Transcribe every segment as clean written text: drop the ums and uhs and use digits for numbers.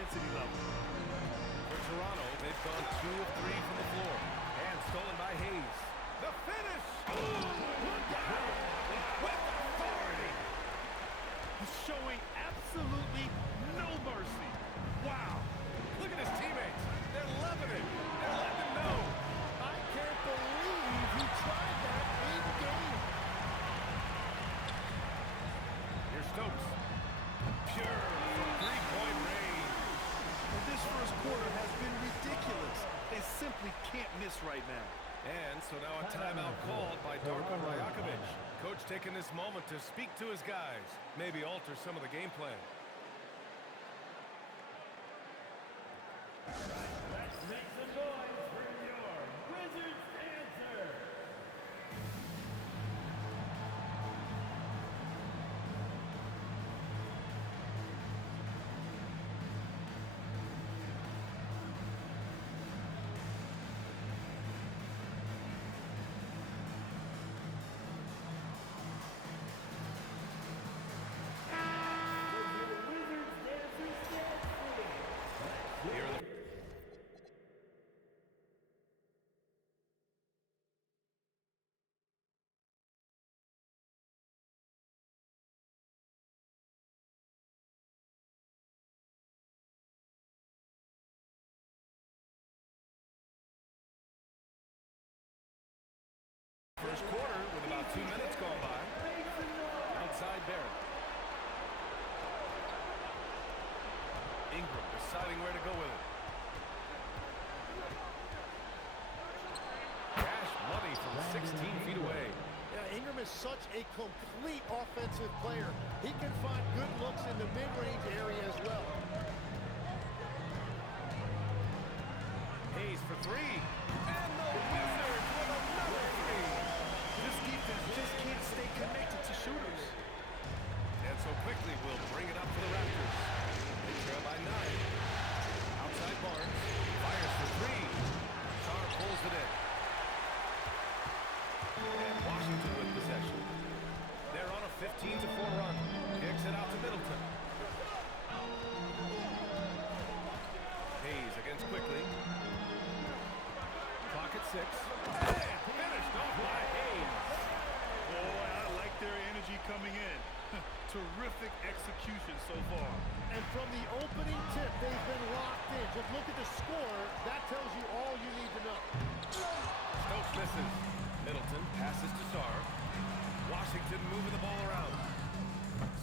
intensity level. For Toronto, they've gone 2 of 3 from the floor. And stolen by Hayes. The finish! Ooh, look out! With authority! He's showing absolutely no mercy. Wow. Look at his teammates. They're loving it. They're letting him know. I can't believe he tried that in-game. Here's Stokes. Pure from three-point range. And this first quarter has been ridiculous. They simply can't miss right now. And so now a timeout called by Darko Rajakovic. Coach taking this moment to speak to his guys. Maybe alter some of the game plan. Let's make some noise for your Wizards answer. Here in the first quarter with about 2 minutes gone by. Outside Barrett. Ingram deciding where to go with it. Cash money from 16 feet away. Yeah, Ingram is such a complete offensive player. He can find good looks in the mid-range area as well. Hayes for three. And the Wizards with another three. This defense just can't stay connected to shooters. And so quickly we'll bring it up for the Raptors. They trail by 9. Outside Barnes. Fires for three. Sarr pulls it in. And Washington with possession. They're on a 15-4 run. Kicks it out to Middleton. Hayes against quickly. Clock at 6. And finished off by Hayes. Boy, I like their energy coming in. Terrific execution so far. And from the opening tip, they've been locked in. Just look at the score. That tells you all you need to know. Stokes misses. Middleton passes to Sarr. Washington moving the ball around.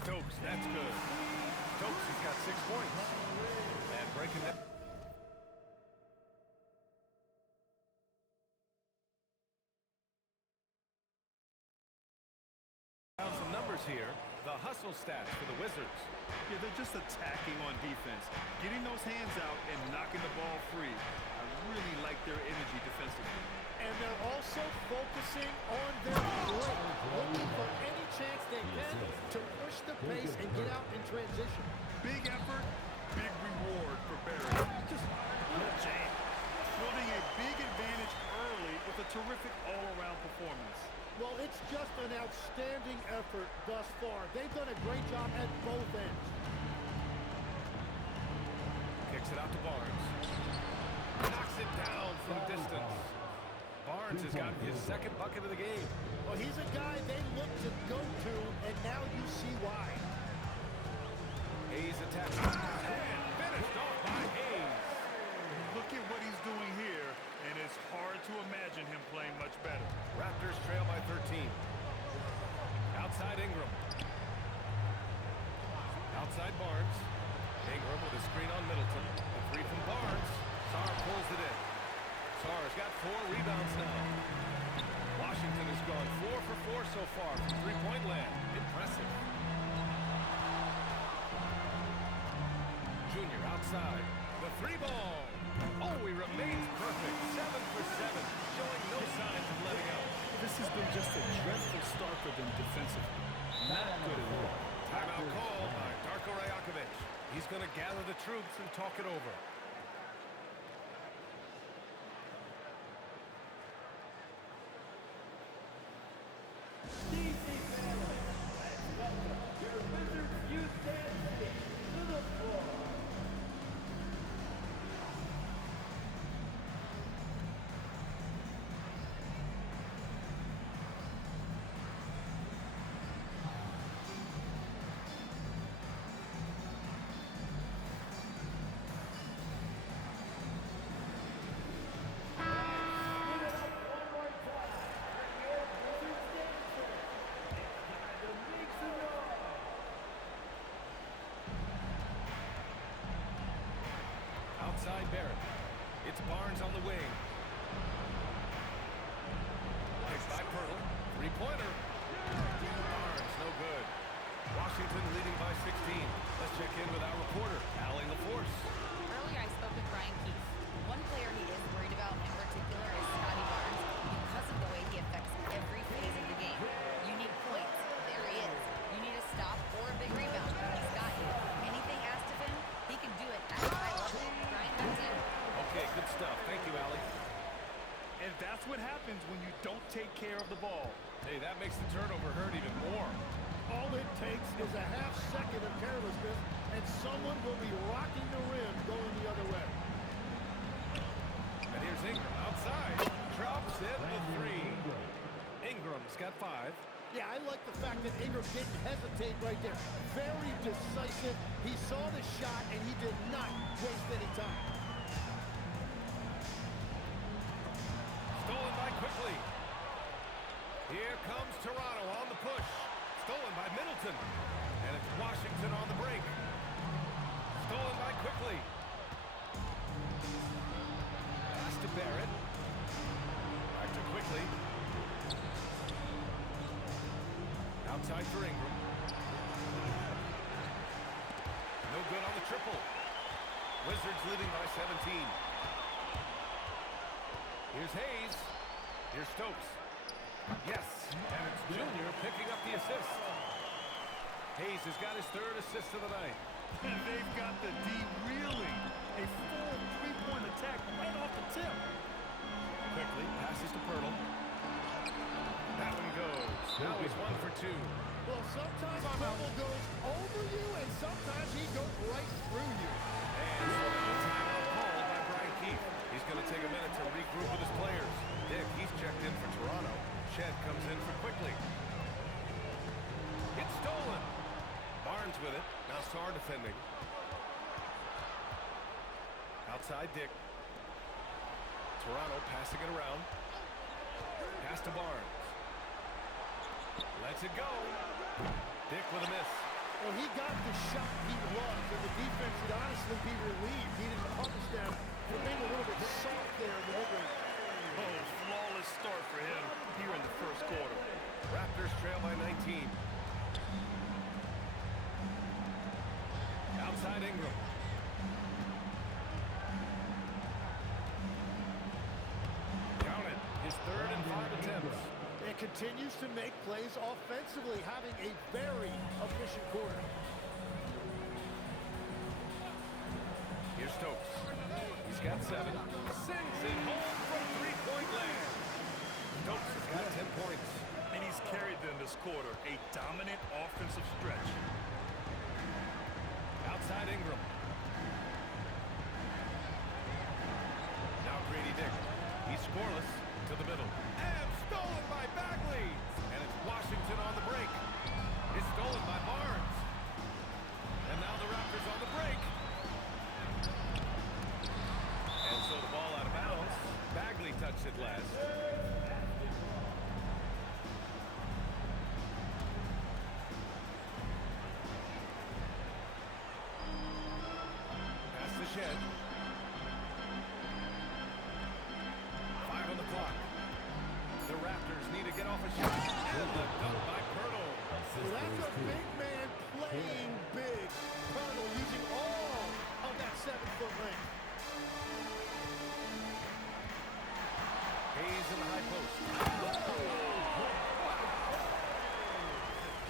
Stokes, that's good. Stokes has got 6 points. And breaking that. Down some numbers here. The hustle stats for the Wizards. Yeah, they're just attacking on defense, getting those hands out and knocking the ball free. I really like their energy defensively. And they're also focusing on their play, looking for any chance they can to push the pace and get out in transition. Big effort, big reward for Barrett. Just what a jam. Building a big advantage early with a terrific all-around performance. Well, it's just an outstanding effort thus far. They've done a great job at both ends. Kicks it out to Barnes. Knocks it down from distance. Barnes has gotten his 2nd bucket of the game. Well, he's a guy they look to go to, and now you see why. Hayes attacks. And finished off by Hayes. Look at what he's doing here, and it's hard to imagine him playing much better. Raptors trail by 13. Outside Ingram. Outside Barnes. Ingram with a screen on Middleton. A three from Barnes. Sarr pulls it in. Sarr's got 4 rebounds now. Washington has gone 4 for 4 so far from three-point land. Impressive. Junior outside. The 3 ball. Oh, he remains perfect. 7 for 7. Showing no signs of letting up. This has been just a dreadful start for them defensively. Not good at all. Timeout called by Darko Rajakovic. He's going to gather the troops and talk it over. DC family, let's welcome your Wizards youth dance team to the floor. that makes the turnover hurt even more. All it takes is a half second of carelessness, and someone will be rocking the rim going the other way. And here's Ingram outside. Drops it with 3. Ingram's got 5. Yeah, I like the fact that Ingram didn't hesitate right there. Very decisive. He saw the shot, and he did not waste any time. Stolen by quickly. Here comes Toronto on the push. Stolen by Middleton. And it's Washington on the break. Stolen by quickly. Pass to Barrett. Back to quickly. Outside for Ingram. No good on the triple. Wizards leading by 17. Here's Hayes. Here's Stokes. Yes, and it's Junior picking up the assist. Hayes has got his 3rd assist of the night. And they've got the D reeling. A full 3-point attack right off the tip. Quickly passes to Pirtle. That one goes. Now he's 1 for 2. Well, sometimes trouble goes over you, and sometimes he goes right through you. And so a timeout called by Brian Keefe. He's going to take a minute to regroup with his players. Dick, he's checked in for Toronto. Shed comes in for quickly. It's stolen. Barnes with it. Now Sarr defending. Outside Dick. Toronto passing it around. Pass to Barnes. Lets it go. Dick with a miss. Well, he got the shot he loves, and the defense should honestly be relieved. He didn't punish them for being a little bit soft there in the mid-range. Oh, flawless start for him here in the first quarter. Raptors trail by 19. Outside Ingram. Count it. His 3rd and 5 attempts. And continues to make plays offensively, having a very efficient quarter. Here's Stokes. He's got 7. Sings it home from 3-point land. Stokes has got 10 points. And he's carried them this quarter. A dominant offensive stretch. Outside Ingram. Now Grady Dick. He's scoreless to the middle. And stolen by Bagley. And it's Washington on the break. It's stolen by Barnes. And now the Raptors on the break. And so the ball out of bounds. Bagley touched it last. Pass to Shed. 5 on the clock. The Raptors need to get off a shot. And the dunk by Pirtle. Well, that's a big man playing big. Pirtle using all of that 7-foot length. Hayes in the high post.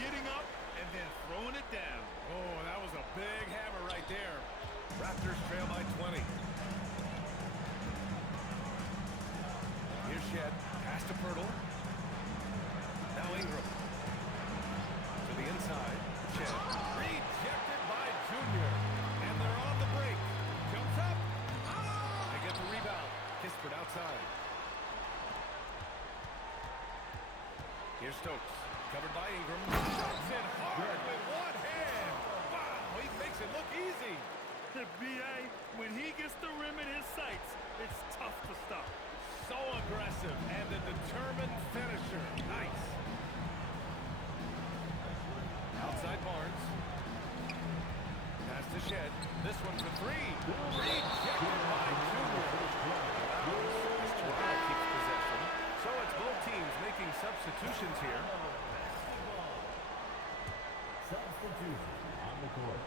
Getting up and then throwing it down. Oh, that was a big hammer right there. Raptors trail by 20. Here's Shed. Pass to Pirtle. Now Ingram. To the inside. Shed. Rejected by Junior. And they're on the break. Jumps up. They get the rebound. Kispert outside. Here's Stokes. Covered by Ingram. Shoots it hard with one hand. Wow, he makes it look easy. The B.A., when he gets the rim in his sights, it's tough to stop. So aggressive and a determined finisher. Nice. Outside Barnes. Pass to Shed. This one for 3. Rejected by Junior. As Toronto keeps possession. So it's both teams making substitutions here. Substitution on the court.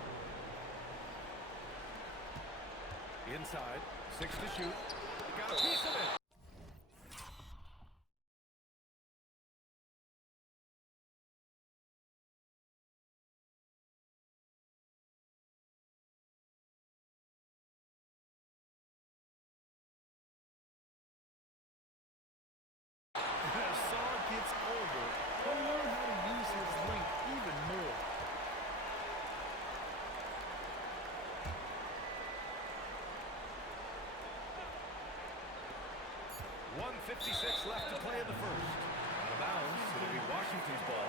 Inside. 6 to shoot. Got a piece of it. As Sarr gets over, Houston's ball.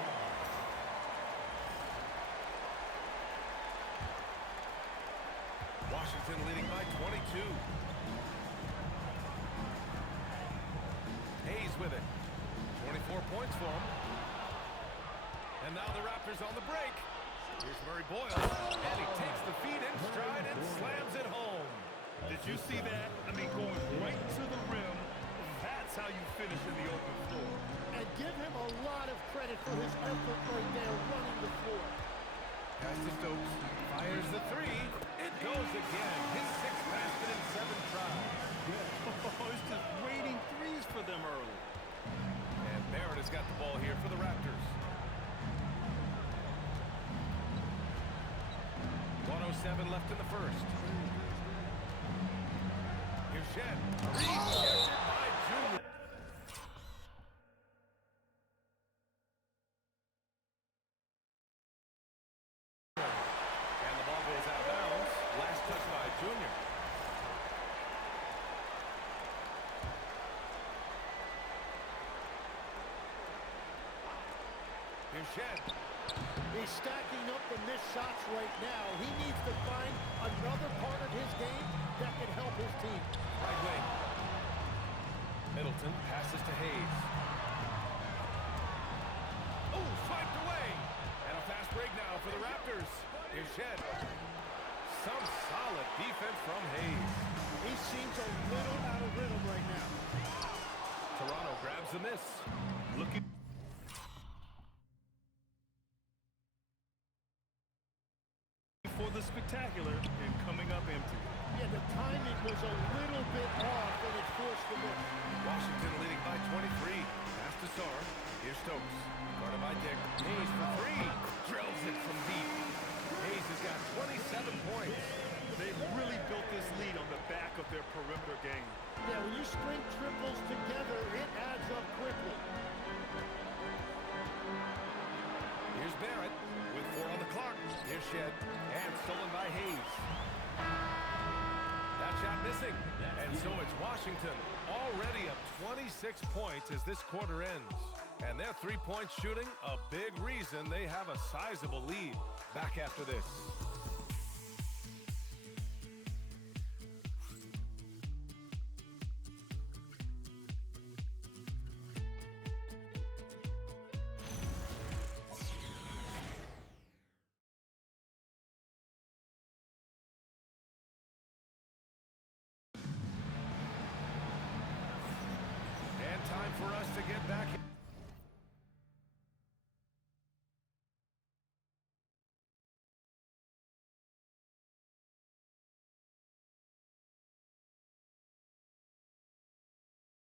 Washington leading by 22. Hayes with it. 24 points for him. And now the Raptors on the break. Here's Murray Boyle, and he takes the feet in stride and slams it home. Did you see that? I mean, going right to the rim. That's how you finish in the open floor. And give him a lot of credit for his effort right there running the floor. Pass to Stokes. Fires the three. It goes again. His sixth basket in 7 tries. Oh, it's just raining threes for them early. And Barrett has got the ball here for the Raptors. 1:07 left in the first. Here's Shed. Rejected by Junior. And the ball goes out of bounds. Last touch by Junior. Here's Shed. He's stacking up the missed shots right now. He needs to find another part of his game that can help his team. Right wing. Middleton passes to Hayes. Oh, swiped away. And a fast break now for the Raptors. Here's Shed. Some solid defense from Hayes. He seems a little out of rhythm right now. Toronto grabs the miss. Looking for the spectacular and coming up empty. Yeah, the timing was a little bit off and it forced the miss. Washington leading by 23. Pass to Sarr. Here's Stokes. Guarded by Dick. Hayes for three. Drills it from deep. Hayes has got 27 points. They've really built this lead on the back of their perimeter game. Yeah, when you string triples together, it adds up quickly. Here's Barrett with 4 on the clock. Here's Shed. And stolen by Hayes. That shot missing. And so it's Washington already up 26 points as this quarter ends. And their three-point shooting, a big reason they have a sizable lead. Back after this. And time for us to get back.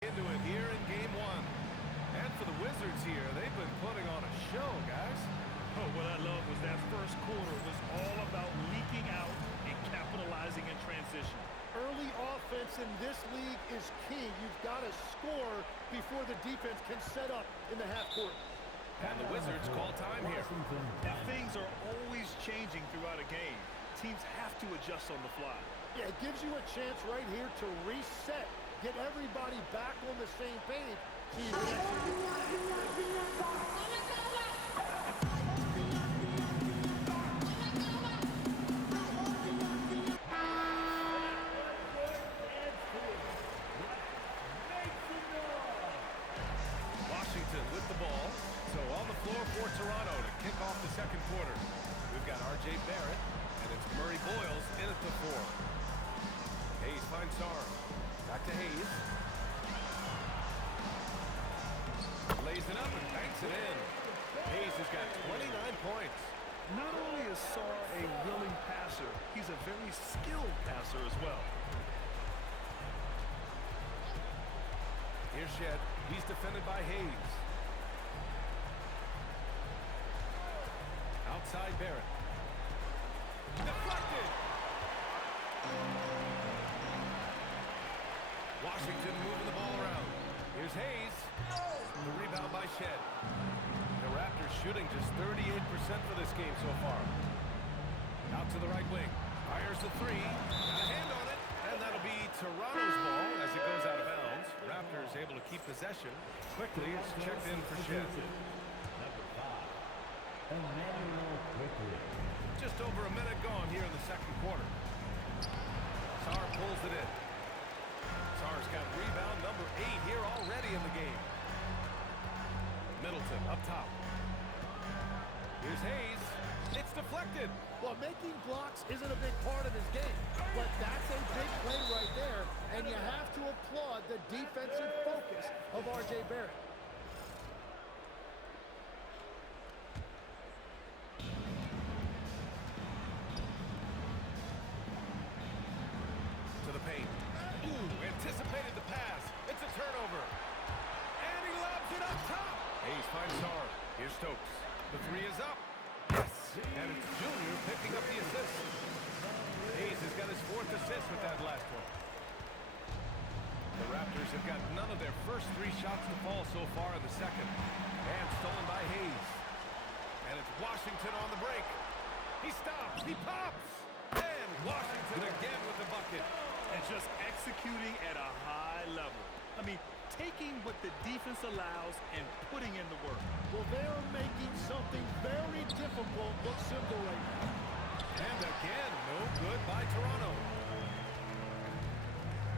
Into it here in game 1. And for the Wizards here, they've been putting on a show, guys. Oh, what I love was that first quarter was all about leaking out and capitalizing in transition. Early offense in this league is key. You've got to score before the defense can set up in the half court. And the Wizards call time here. And things are always changing throughout a game. Teams have to adjust on the fly. Yeah, it gives you a chance right here to reset. Get everybody back on the same page so you can execute. Washington with the ball. So on the floor for Toronto to kick off the second quarter. We've got R.J. Barrett, and it's Murray Boyles in at the 4. Hayes finds Sarr. Back to Hayes. Lays it up and banks it in. Hayes has got 29 points. Not only is Sarr a willing passer, he's a very skilled passer as well. Here's Shed. He's defended by Hayes. Outside Barrett. Deflected! Washington moving the ball around. Here's Hayes. The rebound by Shed. The Raptors shooting just 38% for this game so far. Out to the right wing. Fires the three. Got a hand on it. And that'll be Toronto's ball as it goes out of bounds. Raptors able to keep possession. Quickly, it's checked in for Shed. here in the second quarter. Sarr pulls it in. Sarr's got rebound number 8 here already in the game. Middleton up top. Here's Hayes. It's deflected. Well, making blocks isn't a big part of his game, but that's a big play right there, and you have to applaud the defensive focus of R.J. Barrett. To the paint. Ooh, anticipated the pass. It's a turnover. And he lobs it up top. Hayes finds Sarr. Here's Stokes. The three is up. Yes. And it's Junior picking up the assist. Hayes has got his 4th assist with that last one. The Raptors have got none of their first 3 shots to fall so far in the second. And stolen by Hayes. And it's Washington on the break. He stops. He pops. And Washington again with the bucket. And just executing at a high level. I mean, taking what the defense allows and putting in the work. Well, they're making something very difficult look simple right now. And again, no good by Toronto.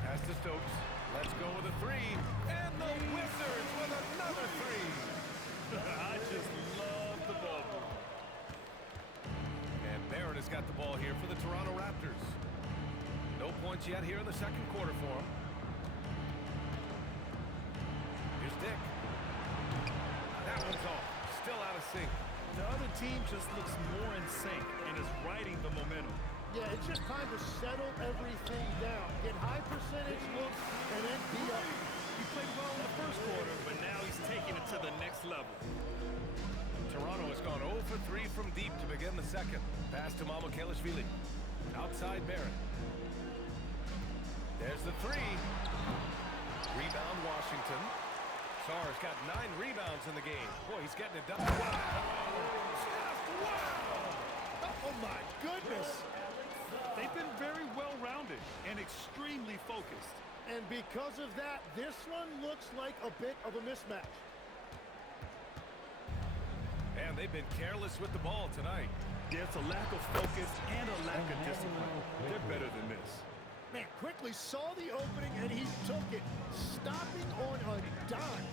Pass to Stokes. Let's go with a 3. And the Wizards with another 3. I just love the bubble. And Barrett has got the ball here for the Toronto Raptors. No points yet here in the second quarter for him. Here's Dick. That one's off. Still out of sync. The other team just looks more in sync and is riding the momentum. Yeah, it's just time to settle everything down. Get high percentage looks and then be up. He played well in the first quarter, but now he's taking it to the next level. Toronto has gone 0 for 3 from deep to begin the second. Pass to Mamukelashvili. Outside Barrett. There's the 3. Rebound Washington. Sarr's got 9 rebounds in the game. Boy, he's getting it done. Wow! Oh, my goodness. They've been very well-rounded and extremely focused. And because of that, this one looks like a bit of a mismatch. And they've been careless with the ball tonight. There's a lack of focus and a lack of discipline. They're better than this. Man, quickly saw the opening and he took it, stopping on a dime.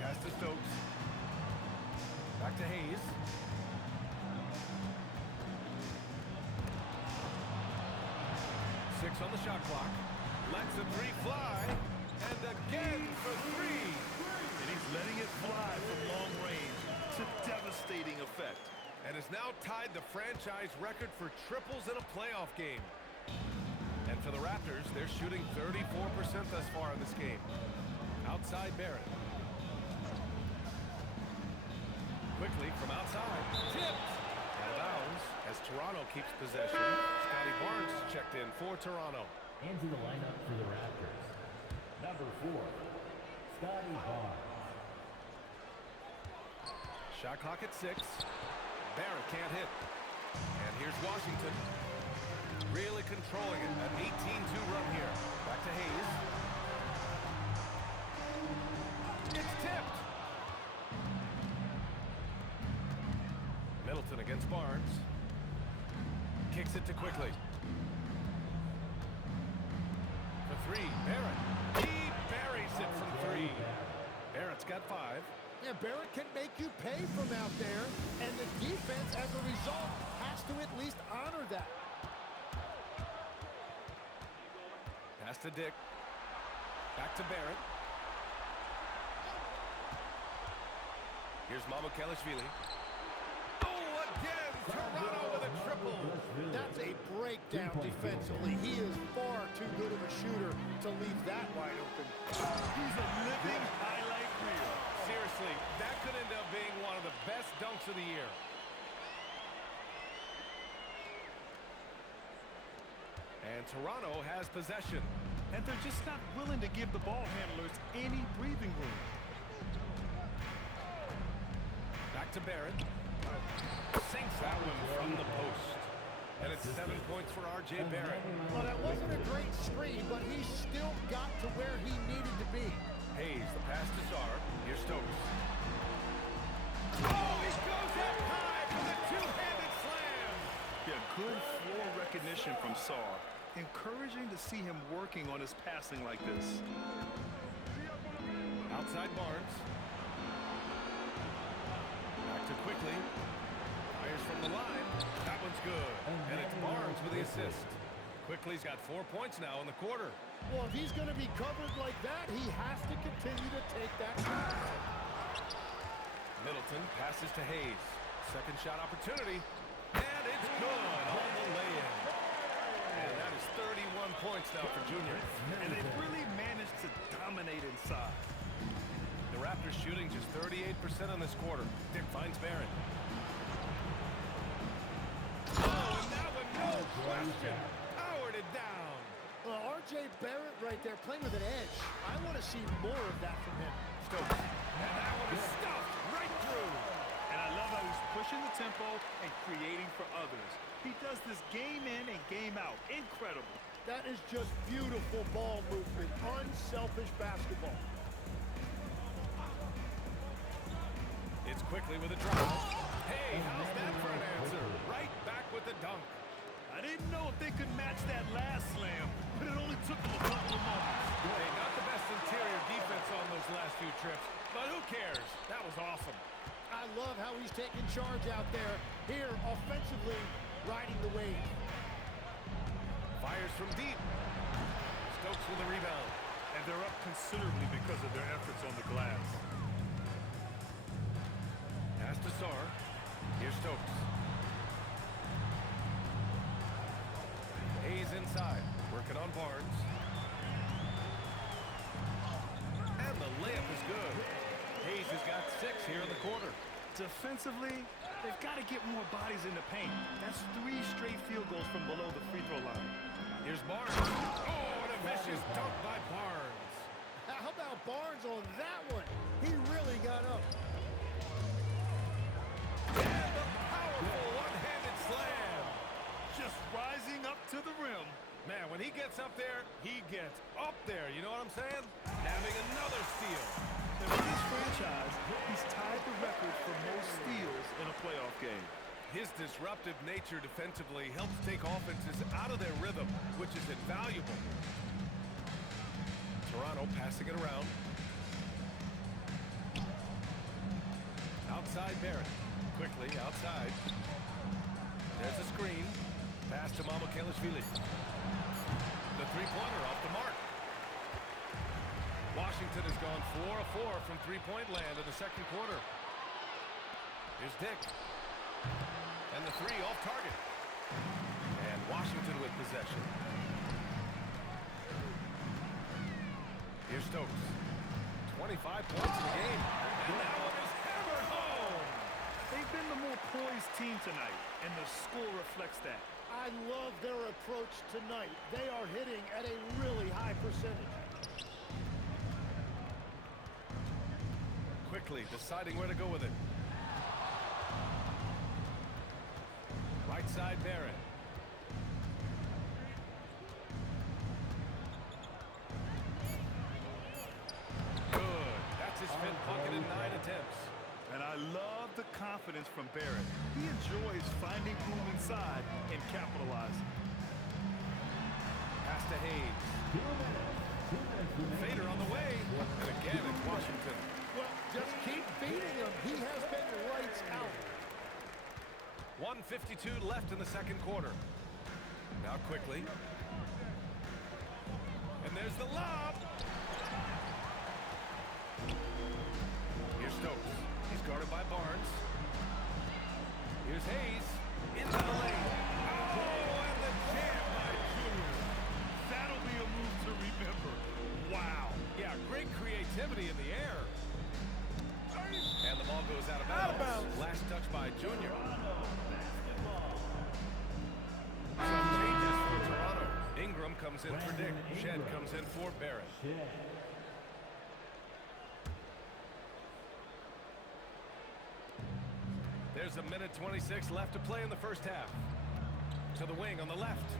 Pass to Stokes. Back to Hayes. Six on the shot clock. Lets the 3 fly. And again for 3. And he's letting it fly from long range to devastating effect. And has now tied the franchise record for triples in a playoff game. And for the Raptors, they're shooting 34% thus far in this game. Outside Barrett. Quickly from outside. Tipped. And out of bounds as Toronto keeps possession. Scotty Barnes checked in for Toronto. Into the lineup for the Raptors. Number 4, Scotty Barnes. Shot clock at 6. Barrett can't hit. And here's Washington. Really controlling it. An 18-2 run here. Back to Hayes. It's tipped. Middleton against Barnes. Kicks it to Quickly. For 3, Barrett. He buries it from 3. Barrett's got 5. Yeah, Barrett can make you pay from out there, and the defense, as a result, has to at least honor that. Pass to Dick. Back to Barrett. Here's Mamukelashvili. Oh, again! Toronto with a triple. That's a breakdown defensively. He is far too good of a shooter to leave that wide open. He's a living highlight reel. Seriously, that could end up being one of the best dunks of the year. And Toronto has possession. And they're just not willing to give the ball handlers any breathing room. Back to Barrett. Sinks that one from the post. And it's 7 points for R.J. Barrett. Well, that wasn't a great screen, but he still got to where he needed to be. Hayes, the pass to Sarr. Here's Stokes. Oh, he goes up high for the two-handed from Sarr. Encouraging to see him working on his passing like this. Outside Barnes. Back to quickly. Fires from the line. That one's good. And it's Barnes with the assist. Quickly's got 4 points now in the quarter. Well, if he's going to be covered like that, he has to continue to take that shot. Middleton passes to Hayes. Second shot opportunity. And it's good on the lay-in. And that is 31 points now for Junior. And they've really managed to dominate inside. The Raptors shooting just 38% in this quarter. Dick finds Barron. Oh, and that one, no question. Powered it down. Well, R.J. Barrett right there playing with an edge. I want to see more of that from him. Stokes. And that one is stuffed right through. And I love how he's pushing the tempo and creating for others. He does this game in and game out. Incredible. That is just beautiful ball movement. Unselfish basketball. It's quickly with a drive. Hey, how's that for an answer? Right back with the dunk. I didn't know if they could match that last slam, but it only took them a couple of moments. Hey, not the best interior defense on those last few trips, but who cares? That was awesome. I love how he's taking charge out there. Here, offensively, riding the wave. Fires from deep. Stokes with a rebound. And they're up considerably because of their efforts on the glass. Pass to Sarr. Here's Stokes. Hayes inside, working on Barnes. And the layup is good. Hayes has got 6 here in the quarter. Defensively, they've got to get more bodies in the paint. That's 3 straight field goals from below the free throw line. Here's Barnes. Oh, and a vicious dunk by Barnes. How about Barnes on that one? He really got up. And the powerful one-handed slam. Just rising up to the rim. Man, when he gets up there, he gets up there. You know what I'm saying? Having another steal. And for this franchise, he's tied the record for most steals in a playoff game. His disruptive nature defensively helps take offenses out of their rhythm, which is invaluable. Toronto passing it around. Outside Barrett. Quickly outside. There's a screen. Pass to Mamukelashvili. The three-pointer off the mark. Washington has gone 4 of 4 from three-point land in the second quarter. Here's Dick. And the 3 off target. And Washington with possession. Here's Stokes. 25 points in the game. And that one is hammered home. They've been the more poised team tonight, and the score reflects that. I love their approach tonight. They are hitting at a really high percentage. Quickly deciding where to go with it. Right side Barrett. Good. That's his 5th bucket in 9 attempts. And I love the confidence from Barrett. He enjoys finding room inside and capitalizing. Pass to Hayes. Fader on the way. And again, it's Washington. Well, just keep feeding him. He has been lights out. 1:52 left in the second quarter. Now quickly. And there's the lob. Here's Stokes. He's guarded by Barnes. Here's Hayes. Into the lane. Oh, and the jam by Junior. That'll be a move to remember. Wow. Yeah, great creativity in the air. And the ball goes out of bounds. Last touch by Junior. Some changes for Toronto. Ingram comes in for Dick. Shed comes in for Barrett. There's a minute 26 left to play in the first half. To the wing on the left.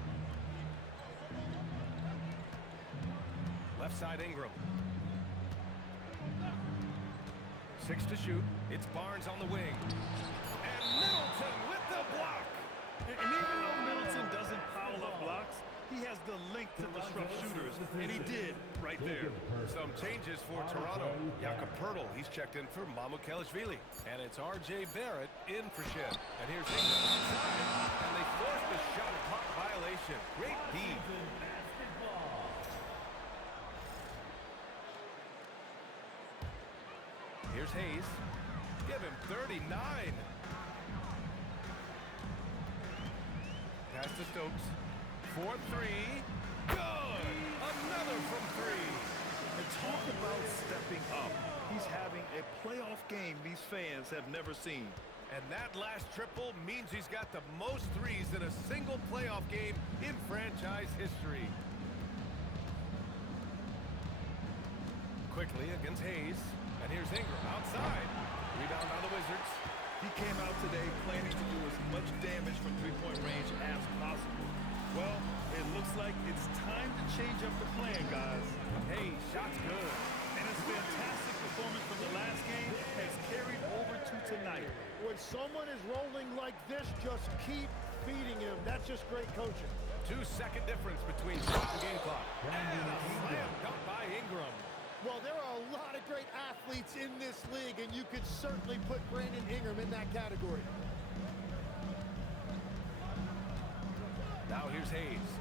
Left side Ingram. 6 to shoot. It's Barnes on the wing. And Middleton with the block. And even though Middleton doesn't power follow-up blocks. He has the length to disrupt shooters, and he did right there. Some changes for Toronto. Jakob Poeltl, he's checked in for Mamukelashvili. And it's R.J. Barrett in for Shed. And here's Ingram outside, and they forced the shot clock violation. Great D. Here's Hayes. Give him 39. Pass to Stokes. 4-3. Good! Another from three. And talk about stepping up. He's having a playoff game these fans have never seen. And that last triple means he's got the most threes in a single playoff game in franchise history. Quickly against Hayes. And here's Ingram outside. Rebound on the Wizards. He came out today planning to do as much damage from three-point range as possible. Well, it looks like it's time to change up the plan, guys. Hey, shot's good. And his fantastic performance from the last game has carried over to tonight. When someone is rolling like this, just keep feeding him. That's just great coaching. 2-second difference between shot and game clock. And a slam dunk by Ingram. Well, there are a lot of great athletes in this league, and you could certainly put Brandon Ingram in that category. Now here's Hayes.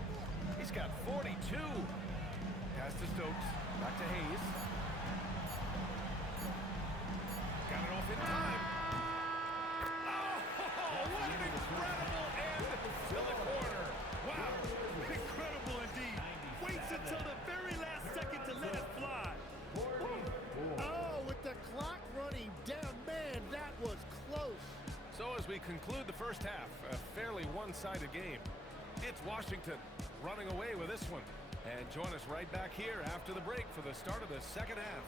He's got 42. Pass to Stokes. Back to Hayes. Got it off in time. Oh, what an incredible end to the corner. Wow, incredible indeed. Waits until the very last second to let it fly. Oh, with the clock running down, man, that was close. So as we conclude the first half, a fairly one-sided game. It's Washington running away with this one. And join us right back here after the break for the start of the second half.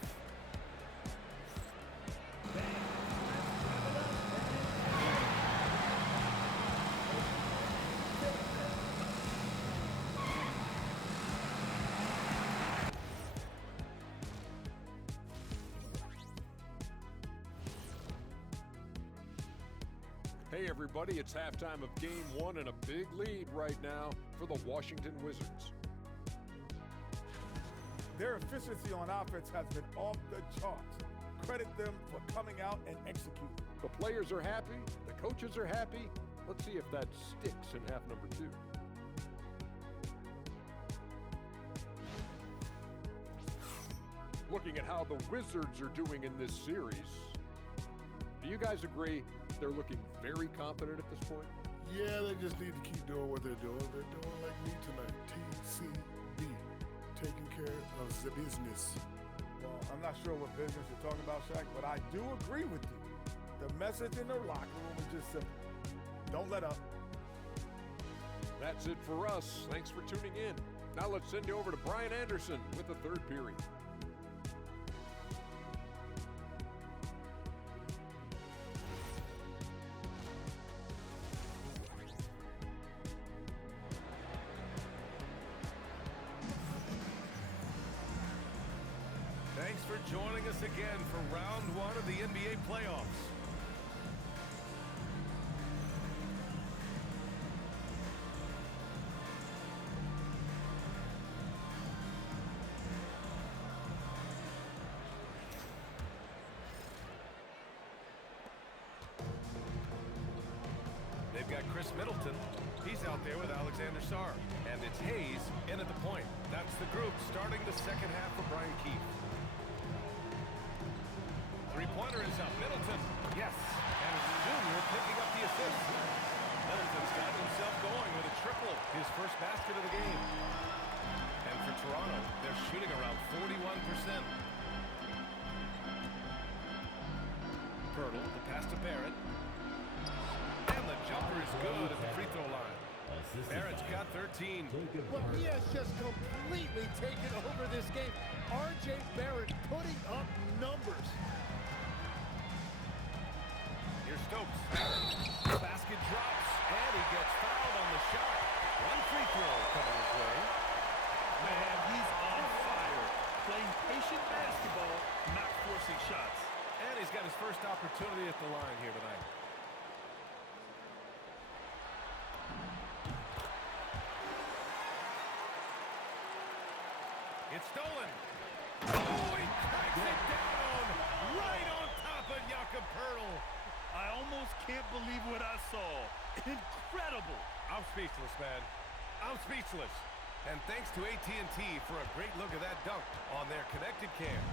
Hey everybody, it's halftime of game one and a big lead right now for the Washington Wizards. Their efficiency on offense has been off the charts. Credit them for coming out and executing. The players are happy, the coaches are happy. Let's see if that sticks in half number two. Looking at how the Wizards are doing in this series, do you guys agree they're looking very confident at this point? Yeah, they just need to keep doing what they're doing. They're doing like me tonight. TCB. Taking care of the business. Well, I'm not sure what business you're talking about, Shaq, but I do agree with you. The message in the locker room is just simple. Don't let up. That's it for us. Thanks for tuning in. Now let's send you over to Brian Anderson with the third period. Thanks for joining us again for round one of the NBA playoffs. They've got Chris Middleton. He's out there with Alexander Sarr. And it's Hayes in at the point. That's the group starting the second half for Brian Keefe. Three-pointer is up. Middleton. Yes. And it's Junior picking up the assist. Middleton's got himself going with a triple. His first basket of the game. And for Toronto, they're shooting around 41%. Poeltl, the pass to Barrett. And the jumper is good at the free throw line. Barrett's got 13. Well, he has just completely taken over this game. R.J. Barrett putting up numbers. Here's Stokes. The basket drops, and he gets fouled on the shot. One free throw coming his way. Man, he's on fire. Playing patient basketball, not forcing shots. And he's got his first opportunity at the line here tonight. It's stolen. Oh, he cracks it down right on top of Jakob Poeltl. I almost can't believe what I saw. Incredible. I'm speechless, man. I'm speechless. And thanks to AT&T for a great look at that dunk on their connected cam.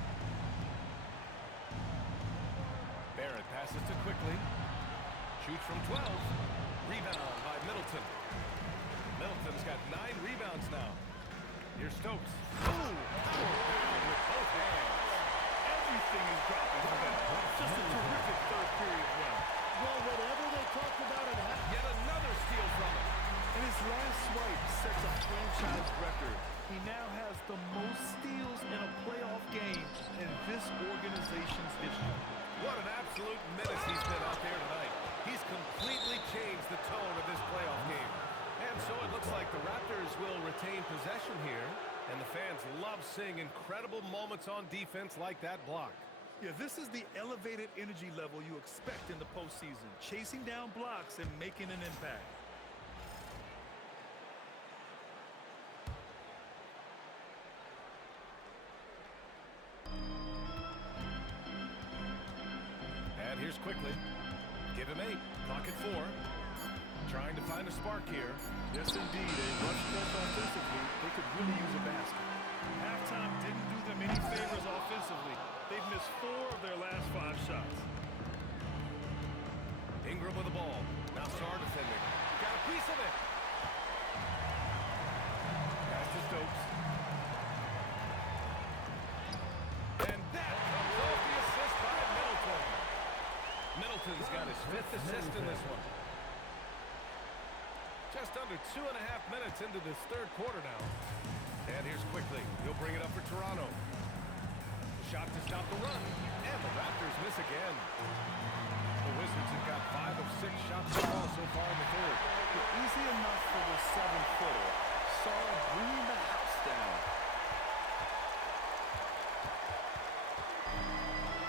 Barrett passes to Quickly. Shoots from 12. Rebound by Middleton. Middleton's got 9 rebounds now. Here's Stokes. Boom! Power down with both hands. Everything is dropping for them. Just a terrific third period run. Well, whatever they talked about at half. Yet another steal from him. And his last swipe sets a franchise record. He now has the most steals in a playoff game in this organization's history. What an absolute menace he's been out there tonight. He's completely changed the tone of this playoff game. And so it looks like the Raptors will retain possession here. And the fans love seeing incredible moments on defense like that block. Yeah, this is the elevated energy level you expect in the postseason. Chasing down blocks and making an impact. And here's Quickly. Give him 8. Clock at 4. Trying to find a spark here. Yes, indeed. A rush force offensively. They could really use a basket. Halftime didn't do them any favors offensively. They've missed 4 of their last 5 shots. Ingram with the ball. Now Sarr defending. Got a piece of it. Pass to Stokes. And that comes off the assist by Middleton. Middleton's got his 5th assist in this one. Just under 2.5 minutes into this third quarter now. And here's Quickly. He'll bring it up for Toronto. Shot to stop the run. And the Raptors miss again. The Wizards have got 5 of 6 shots to fall so far in the third. Easy enough for the 7-footer. Sarr bringing the house down.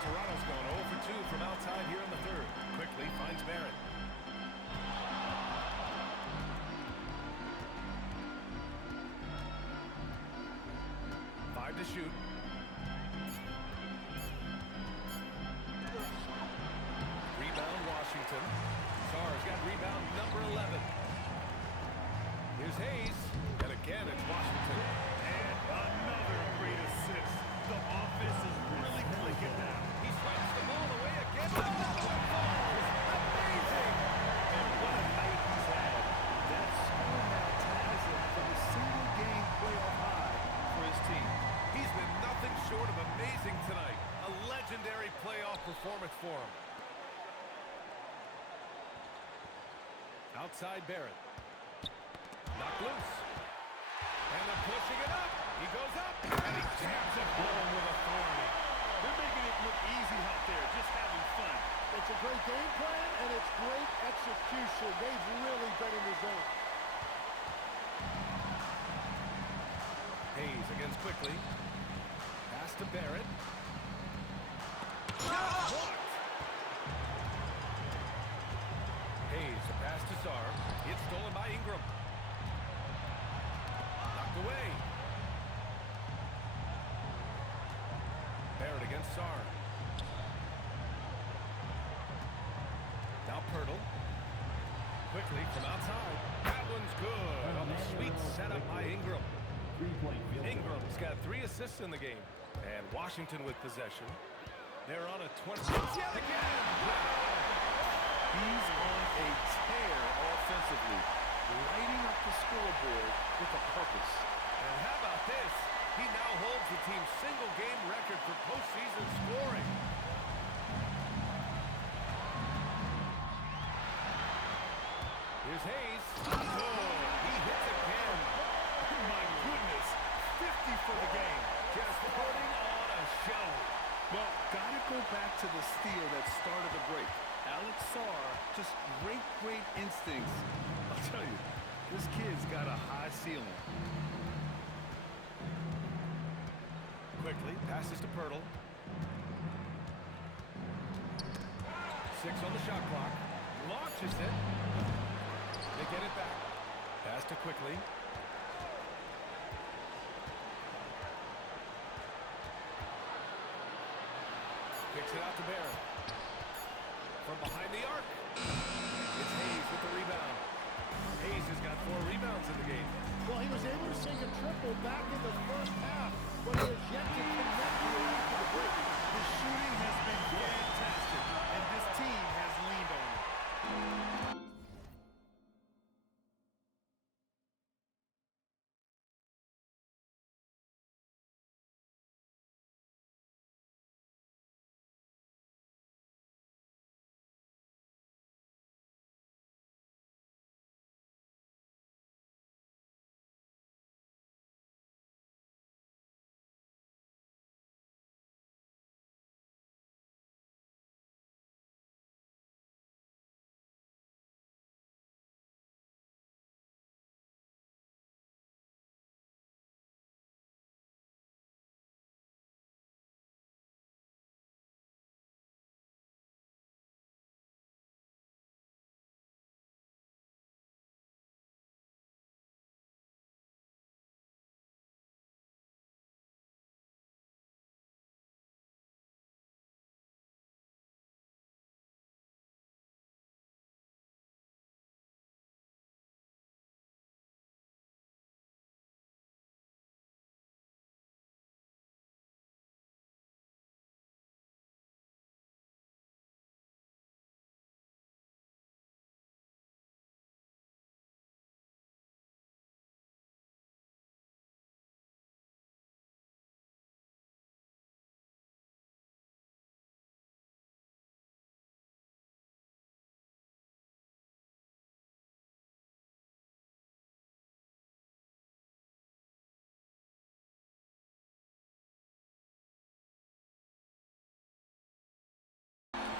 Toronto's gone 0 for 2 from outside here in the third. Quickly finds Barrett. To shoot. Rebound Washington. Sarr's got rebound number 11. Here's Hayes. And again it's Washington. And another great assist. The offense is really clicking now. He swipes the ball away again. Another one falls. Amazing. And what a night he's had. That score now ties him for the single game playoff high for his team. He's been nothing short of amazing tonight. A legendary playoff performance for him. Outside Barrett. Knocked loose. And they're pushing it up. He goes up. And he jams it home with authority. They're making it look easy out there, just having fun. It's a great game plan, and it's great execution. They've really been in the zone. Hayes against Quickly. Pass to Barrett. Hayes, a pass to Sarr. It's stolen by Ingram. Knocked away. Barrett against Sarr. Now Poeltl. Quickly from outside. That one's good on the sweet setup by Ingram. Ingram's got 3 assists in the game. And Washington with possession. They're on a 20. Yet again! He's on a tear offensively, lighting up the scoreboard with a purpose. And how about this? He now holds the team's single-game record for postseason scoring. Here's Hayes. Good. He hits again. My goodness, 50 for the game. Just putting on a show. Well, gotta go back to the steal that started the break. Alex Sarr, just great instincts. I'll tell you, this kid's got a high ceiling. Quickly passes to Poeltl. 6 on the shot clock. Launches it. They get it back. Pass to Quickly. Kicks it out to Barrett. From behind the arc. It's Hayes with the rebound. Hayes has got 4 rebounds in the game. Well, he was able to sink a triple back in the first half, but he has yet to connect with it after the break. The shooting has been fantastic, and this team has leaned on it.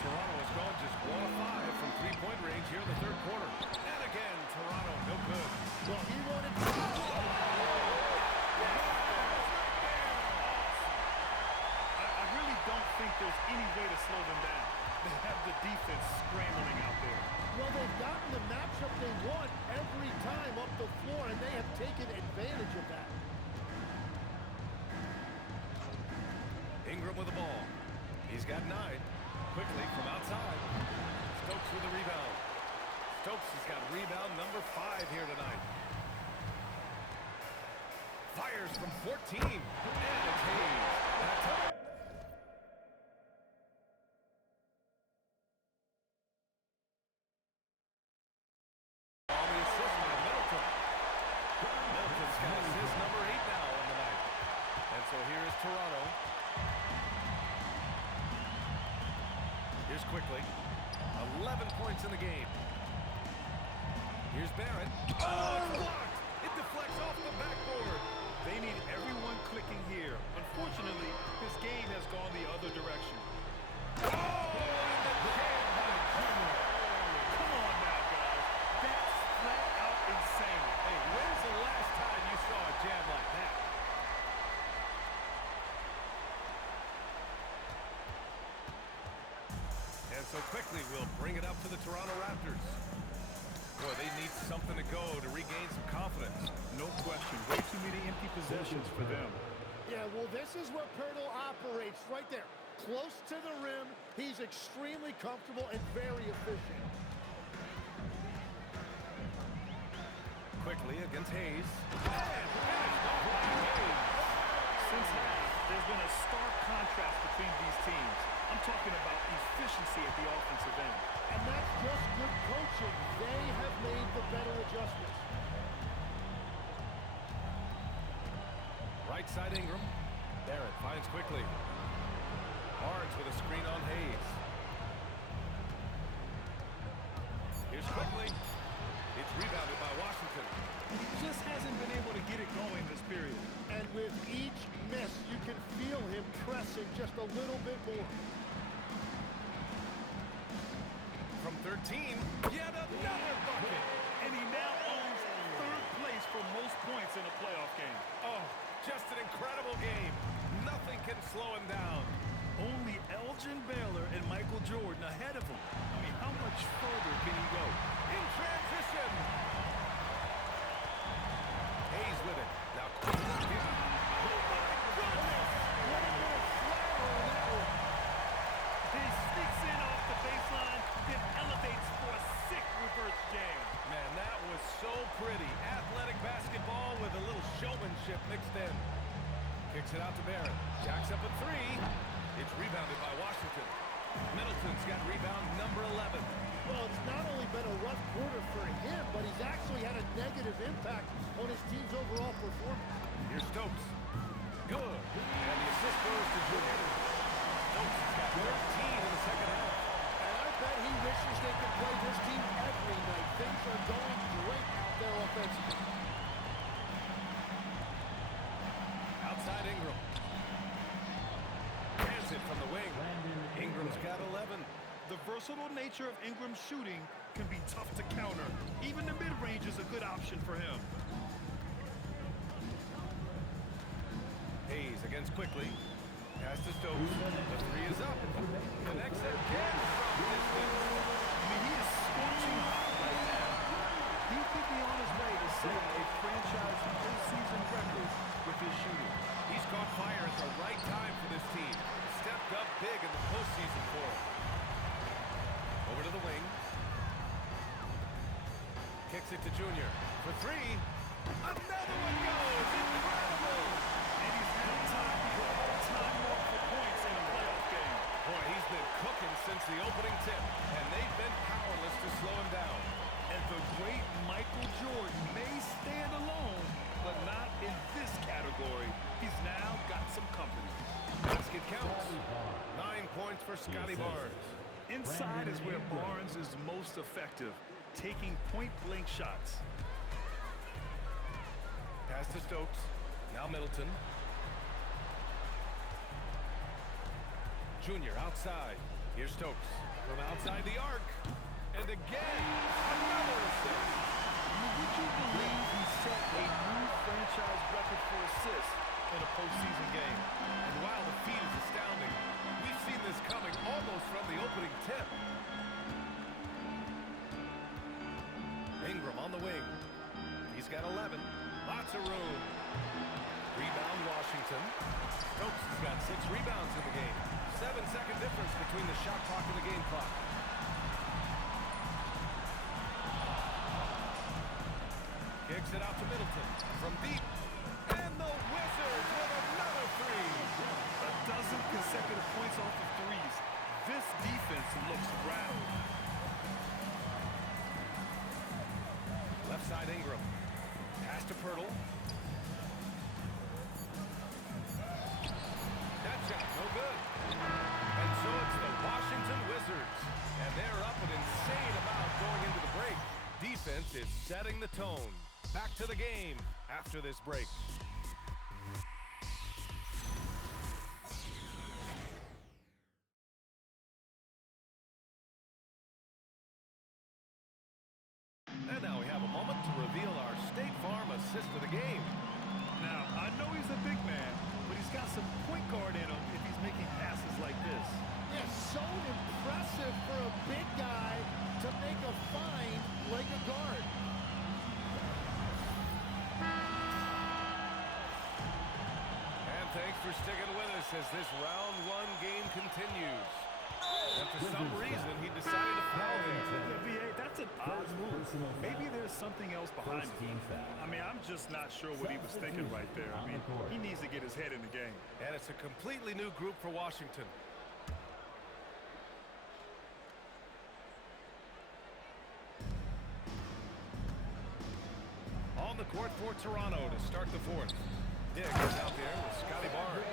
Toronto has gone just 1 of 5 from 3-point range here in the third quarter. And again, Toronto no good. Well, he wanted to... I really don't think there's any way to slow them down. They have the defense scrambling out there. Well, they've gotten the matchup they want every time up the floor, and they have taken advantage of that. Ingram with the ball. He's got 9. Quickly from outside. Stokes with the rebound. Stokes has got rebound number 5 here tonight. Fires from 14. And it's Hayes. That time. On the assist by Middleton. Middleton's got assist number 8 now on the night. And so here is Toronto. Here's quickly. 11 points in the game. Here's Barrett. Oh, it's blocked! It deflects off the backboard. They need everyone clicking here. Unfortunately, this game has gone the other direction. Oh, and the jam by Jimmer. Come on now, guys. That's flat out insane. Hey, when's the last time you saw a jam like that? And so quickly we'll bring it up to the Toronto Raptors. Boy, they need something to go to regain some confidence. No question. Way too many empty possessions for them. Yeah, well, this is where Pirtle operates right there. Close to the rim. He's extremely comfortable and very efficient. Quickly against Hayes. Since half, there's been a stark contrast between these teams. I'm talking about efficiency at the offensive end. And that's just good coaching. They have made the better adjustments. Right side Ingram. Barrett finds quickly. Barnes with a screen on Hayes. Here's quickly. It's rebounded by Washington. He just hasn't been able to get it going this period. And with each miss, you can feel him pressing just a little bit more. From 13, yet another bucket. And he now owns third place for most points in a playoff game. Oh, just an incredible game. Nothing can slow him down. Only Elgin Baylor and Michael Jordan ahead of him. I mean, how much further can he go? In transition. Hayes with it. Now quickly. Oh, my goodness. What a little flower on that one. Kicks it out to Barrett. Jacks up a three. It's rebounded by Washington. Middleton's got rebound number 11. Well, it's not only been a rough quarter for him, but he's actually had a negative impact on his team's overall performance. Here's Stokes. Good. And the assist goes to Junior. Stokes has got 13 in the second half. And I bet he wishes they could play this team every night. Things are going great out there offensively. Outside Ingram. Hands it from the wing. Ingram's got 11. The versatile nature of Ingram's shooting can be tough to counter. Even the mid-range is a good option for him. Hayes against quickly. Pass to Stokes. The three is up. Connects again from distance. I mean, he is scorching hot right now. He could be on his way to setting a franchise postseason record with his shooting. He's caught fire at the right time for this team. Stepped up big in the postseason for him. Over to the wing. Kicks it to Junior. For three. Another one goes. Incredible. And he's now tied for all-time mark for points in a playoff game. Boy, he's been cooking since the opening tip, and they've been powerless to slow him down. And the great Michael Jordan may stand alone, but not in this category. He's now got some company. Basket counts. 9 points for Scotty Barnes. Inside is where Barnes is most effective, taking point-blank shots. Pass to Stokes. Now Middleton. Junior outside. Here's Stokes. From outside the arc. And again, another assist. Would you believe he set a new franchise record for assists in a postseason game? And while the feat is astounding, we've seen this coming almost from the opening tip. Ingram on the wing. He's got 11. Lots of room. Rebound Washington. Stokes has got 6 rebounds in the game. 7-second difference between the shot clock and the game clock. Kicks it out to Middleton. From deep. And the Wizards with another three. A dozen consecutive points off of threes. This defense looks rattled. Left side Ingram. Pass to Pirtle. That shot, no good. And so it's the Washington Wizards. And they're up an insane amount going into the break. Defense is setting the tone. Back to the game after this break. And now we have a moment to reveal our State Farm assist of the game. Now, I know he's a big man, but he's got some point guard in him if he's making passes like this. Yeah, so impressive for a big guy to make a find like a guard. And thanks for sticking with us as this round 1 game continues. And for some reason, he decided to foul there. VA, that's an odd move. Maybe there's something else behind it. I mean, I'm just not sure what he was thinking right there. I mean, he needs to get his head in the game. And it's a completely new group for Washington. On the court for Toronto to start the 4th. Dick is out there with Scotty Barnes.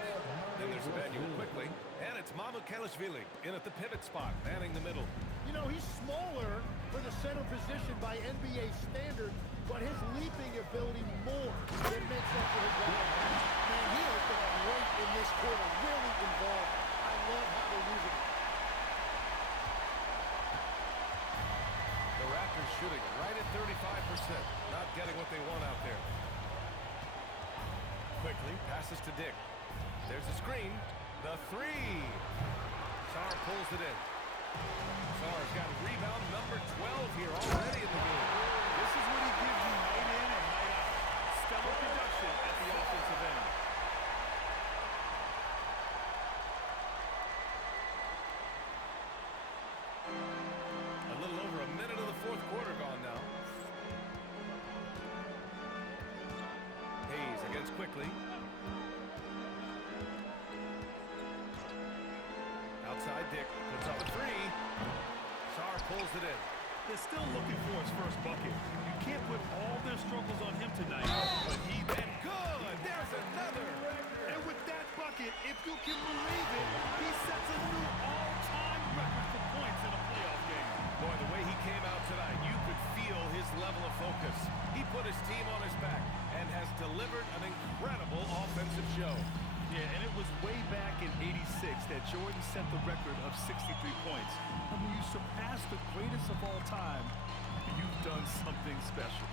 Then there's Emmanuel quickly. And it's Mamukelashvili in at the pivot spot, manning the middle. You know, he's smaller for the center position by NBA standards, but his leaping ability more than makes up for his height. Man, he has been great in this quarter, really involved. I love how they're using him. The Raptors shooting right at 35%. Not getting what they want out there. Quickly passes to Dick. There's a screen. The 3. Sarr pulls it in. Sarr's got rebound number 12 here already in the game. This is what he gives you night in and night out. Stellar production at the offensive end. A little over a minute of the 4th quarter gone now. Hayes against quickly. pulls it in. They're still looking for his first bucket. You can't put all their struggles on him tonight, but he And good! There's another! And with that bucket, if you can believe it, he sets a new all-time record for points in a playoff game. Boy, the way he came out tonight, you could feel his level of focus. He put his team on his back and has delivered an incredible offensive show. Yeah, and it was way back in '86 that Jordan set the record of 63 points. And when you surpass the greatest of all time, you've done something special.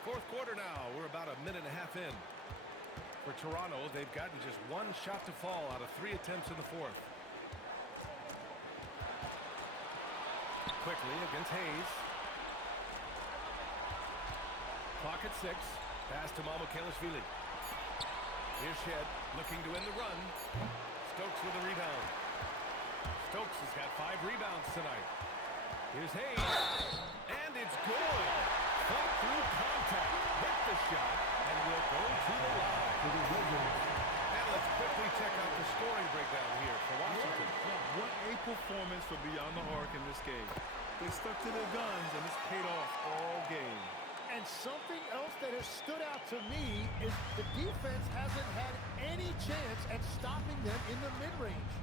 Fourth quarter now. We're about a minute and a half in. For Toronto, they've gotten just one shot to fall out of 3 attempts in the fourth. Quickly against Hayes. Clock at 6. Pass to Mamukelashvili. Here's Shed looking to end the run. Stokes with a rebound. Stokes has got 5 rebounds tonight. Here's Hayes. And it's good. Fought through contact. Hit the shot. And will go to the line. And let's quickly check out the scoring breakdown here for Washington. What a performance for Beyond the Arc in this game. They stuck to their guns, and it's paid off all game. And something else that has stood out to me is the defense hasn't had any chance at stopping them in the mid-range.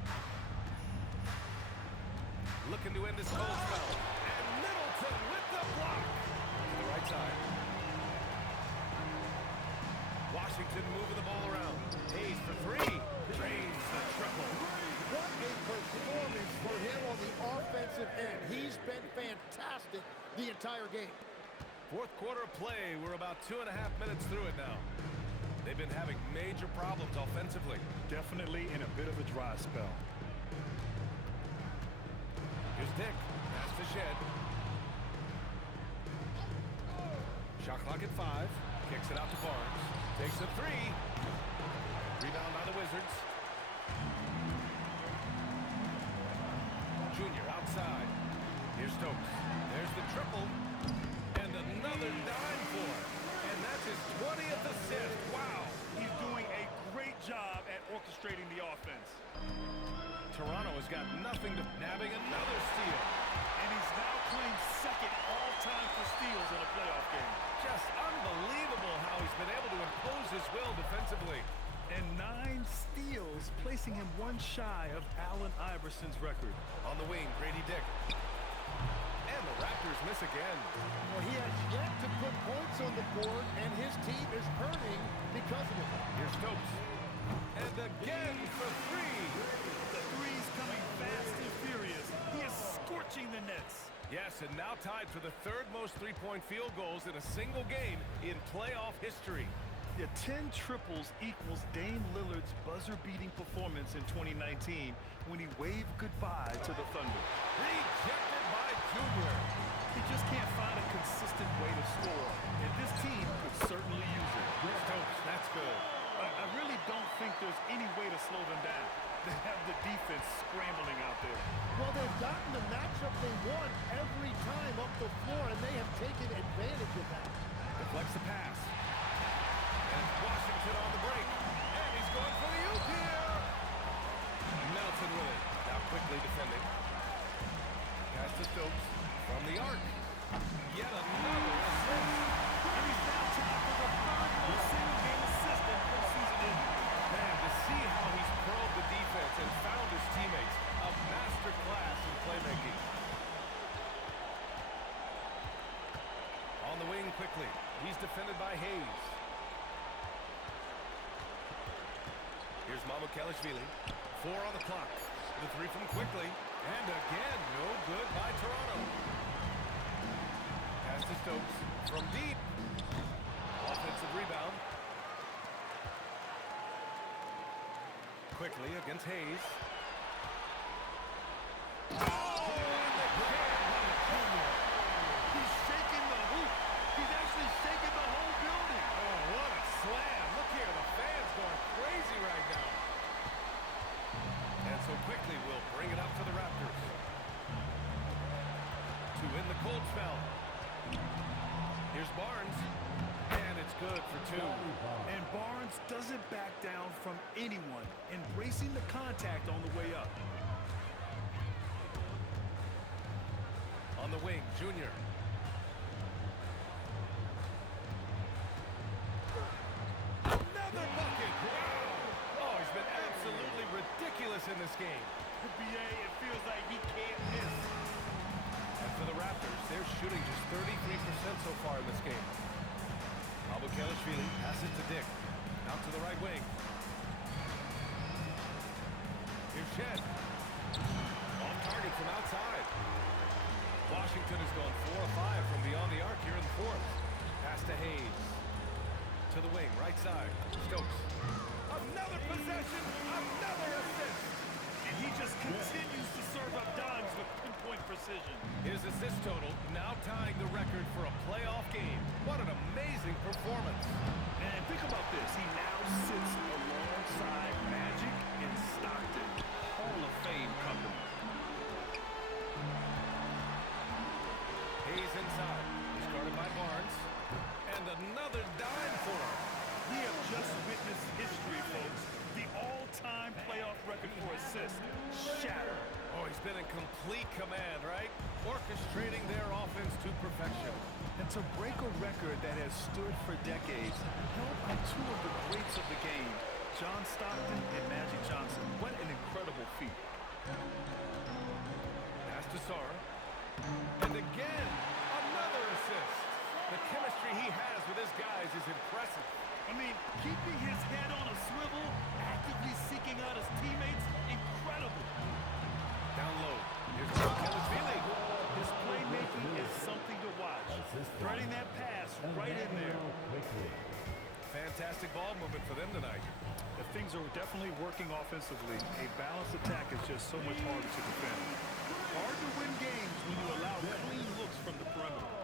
Looking to end this cold spell. And Middleton with the block. To the right side. Washington moving the ball around. Hayes for 3. Drains the triple. What a performance for him on the offensive end. He's been fantastic the entire game. Fourth quarter of play. We're about 2.5 minutes through it now. They've been having major problems offensively. Definitely in a bit of a dry spell. Here's Dick. Pass to Shed. Shot clock at 5. Kicks it out to Barnes. Takes a 3. Rebound by the Wizards. Junior outside. Here's Stokes. There's the triple. And another dime for him. And that's his 20th assist. Wow. He's doing a great job at orchestrating the offense. Toronto has got nothing to... Nabbing another steal. And he's now playing second all-time for steals in a playoff game. Just unbelievable how he's been able to impose his will defensively. And 9 steals, placing him one shy of Allen Iverson's record. On the wing, Grady Dick. And the Raptors miss again. Well, he has yet to put points on the board, and his team is hurting because of it. Here's Stokes. And again for 3. The three's coming fast and furious. He is scorching the Nets. Yes, and now tied for the 3rd most three-point field goals in a single game in playoff history. The 10 triples equals Dame Lillard's buzzer-beating performance in 2019 when he waved goodbye to the Thunder. Rejected by Junior. He just can't find a consistent way to score, and this team could certainly use it. Stokes, that's good. I really don't think there's any way to slow them down. They have the defense scrambling out there. Well, they've gotten the matchup they want every time up the floor, and they have taken advantage of that. Deflects the pass. And Washington on the break. And he's going for the oop here. Melton with it. Now quickly defending. Pass to Stokes from the arc. Yet another assist. And he's now tied for the 3rd most single-game assist in postseason history. Man, to see how he's probed the defense and found his teammates, a master class in playmaking. On the wing quickly. He's defended by Hayes. Here's Mamukelashvili. 4 on the clock. The 3 from quickly. And again, no good by Toronto. Pass to Stokes from deep. Offensive rebound. quickly against Hayes. He's shaking the hoop. He's actually shaking the whole building. Oh, what a slam. Look here, the fans going crazy right now. And so quickly we'll bring it up for the Raptors. To win the cold spell. Here's Barnes. And it's good for two. And Barnes doesn't back down from anyone, embracing the contact on the way up. On the wing, Junior. Another bucket! Wow! Oh, he's been absolutely ridiculous in this game. BA, it feels like he can't miss. And for the Raptors, they're shooting just 33% so far in this game. Mamukelashvili passes to Dick. Out to the right wing. Here's Shed. Off target from outside. Washington has gone 4 of 5 from beyond the arc here in the fourth. Pass to Hayes. To the wing, right side. Stokes. Another possession, another assist. And he just continues to serve up dimes with pinpoint precision. His assist total now tying the record for a playoff game. What an amazing performance. And think about this. He now sits alongside Magic and Stockton. Hall of Fame company. Hayes inside. He's guarded by Barnes. And another dime for him. We have just witnessed history, folks. The all-time playoff record for assists shattered. Oh, he's been in complete command, right? Orchestrating their offense to perfection. And to break a record that has stood for decades, held by two of the greats of the game, John Stockton and Magic Johnson. What an incredible feat. Pass to Sara. And again, another assist. The chemistry he has with his guys is impressive. I mean, keeping his head on a swivel, actively seeking out his teammates, incredible. Down low. Here's Mamukelashvili. His playmaking is something to watch. Threading that pass right in there. Fantastic ball movement for them tonight. The things are definitely working offensively. A balanced attack is just so much harder to defend. Hard to win games when you allow clean looks from the perimeter.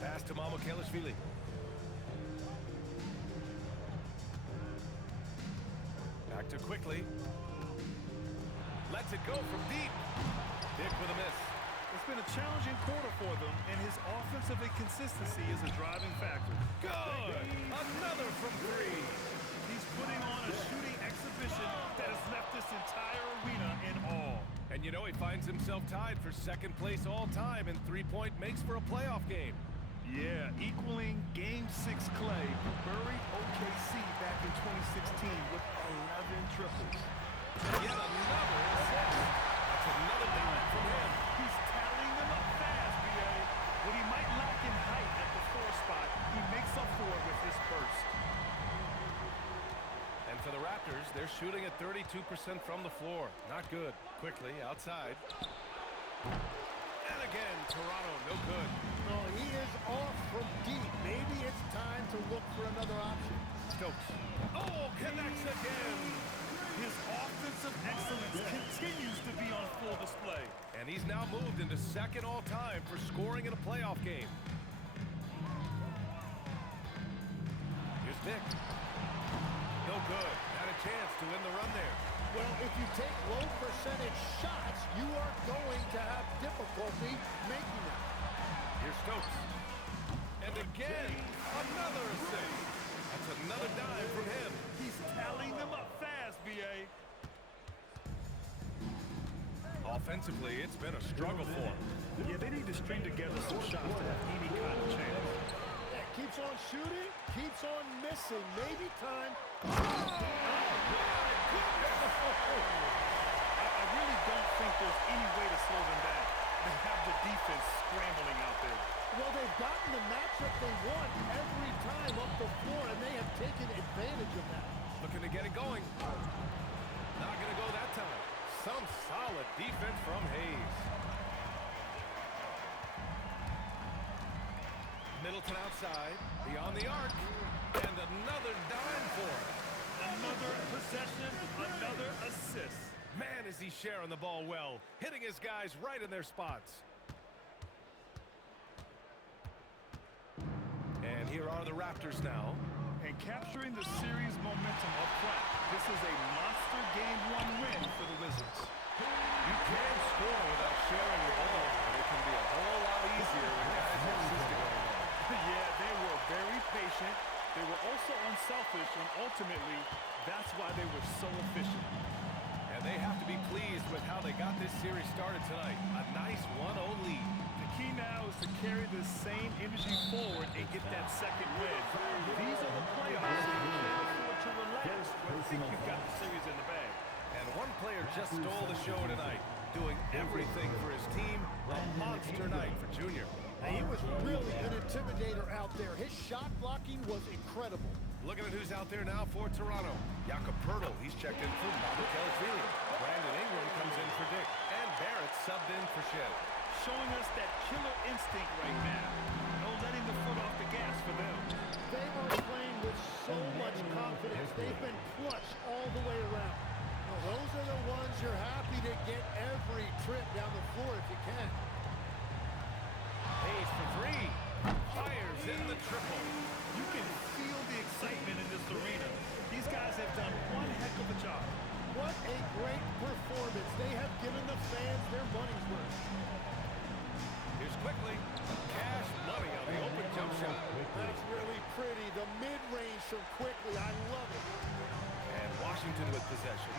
Pass to Mamukelashvili. Back to quickly. Lets it go from deep. Dick with a miss. It's been a challenging quarter for them, and his offensive inconsistency is a driving factor. Good! Another from three. He's putting on a shooting exhibition that has left this entire arena in awe. And you know he finds himself tied for second place all time in three-point makes for a playoff game. Yeah, equaling Game 6 Clay, who buried OKC back in 2016 with 11 triples. Yet another assist. That's another dime from him. He's tallying them up fast, BA. What he might lack in height at the 4 spot, he makes up for it with his burst. And for the Raptors, they're shooting at 32% from the floor. Not good. Quickly, outside. And again, Toronto, no good. No, he is off from deep. Maybe it's time to look for another option. Stokes. Oh, connects again. His offensive excellence continues to be on full display. And he's now moved into second all-time for scoring in a playoff game. Here's Dick. No good. Had a chance to win the run there. Well, if you take low percentage shots, you are going to have difficulty making them. Here's Stokes. And again, another assist. That's another dime from him. He's tallying them up fast, BA. Offensively, it's been a struggle for him. Yeah, they need to string together some shots to have any kind of chance. Yeah, keeps on shooting, keeps on missing. Maybe time. I really don't think there's any way to slow them down. They have the defense scrambling out there. Well, they've gotten the matchup they want every time up the floor, and they have taken advantage of that. Looking to get it going. Not going to go that time. Some solid defense from Hayes. Middleton outside. Beyond the arc. And another dime for him. Another possession, another assist. Man, is he sharing the ball well. Hitting his guys right in their spots. And here are the Raptors now. And capturing the series momentum up front. This is a monster Game 1 win for the Wizards. You can score without sharing the ball, but it can be a whole lot easier when guys are assisting one another. Yeah, they were very patient. They were also unselfish, and ultimately, that's why they were so efficient. And they have to be pleased with how they got this series started tonight. A nice 1-0 lead. The key now is to carry this same energy forward and get that second win. These are the playoffs, and you can't afford to relax, but I think you've got the series in the bag. And one player just stole the show tonight, doing everything for his team. A monster night for Junior. And he was really an intimidator out there. His shot blocking was incredible. Looking at who's out there now for Toronto. Jakob Poeltl, he's checked in for Markelashvili. Brandon Ingram comes in for Dick. And Barrett subbed in for Shed. Showing us that killer instinct right now. No letting the foot off the gas for them. They are playing with so much confidence. They've been clutch all the way around. Now, those are the ones you're happy to get every trip down the floor if you can. Hayes for three. Fires in the triple. You can feel the excitement in this arena. These guys have done one heck of a job. What a great performance. They have given the fans their money's worth. Here's quickly. Cash money on the open jump shot. That's really pretty. The mid-range from Quickly. I love it. And Washington with possession.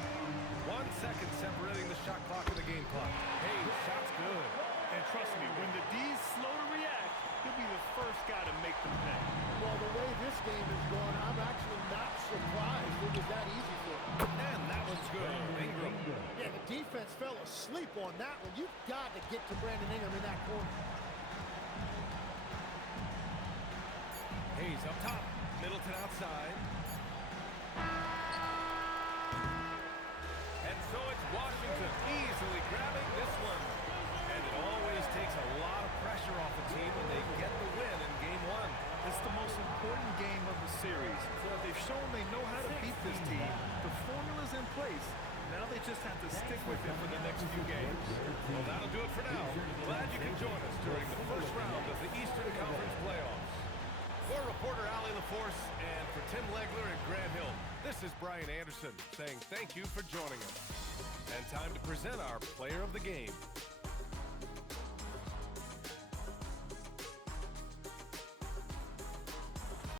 1 second separating the shot clock and the game clock. Hayes, shot's good. And trust me, when the D's slow to react, he'll be the first guy to make them pay. Well, the way this game is going, I'm actually not surprised it was that easy for him. And that one's good. Ingram. Yeah, the defense fell asleep on that one. You've got to get to Brandon Ingram in that corner. Hayes up top. Middleton outside. And so it's Washington easily grabbing this one. And it always takes a lot of pressure off a team when they get the win in Game 1. It's the most important game of the series. They've shown they know how to beat this team. The formula's in place. Now they just have to stick with it for the next few games. Well, that'll do it for now. Glad you can join us during the first round of the Eastern Conference playoffs. For reporter Allie LaForce and for Tim Legler and Grant Hill, this is Brian Anderson saying thank you for joining us. And time to present our player of the game.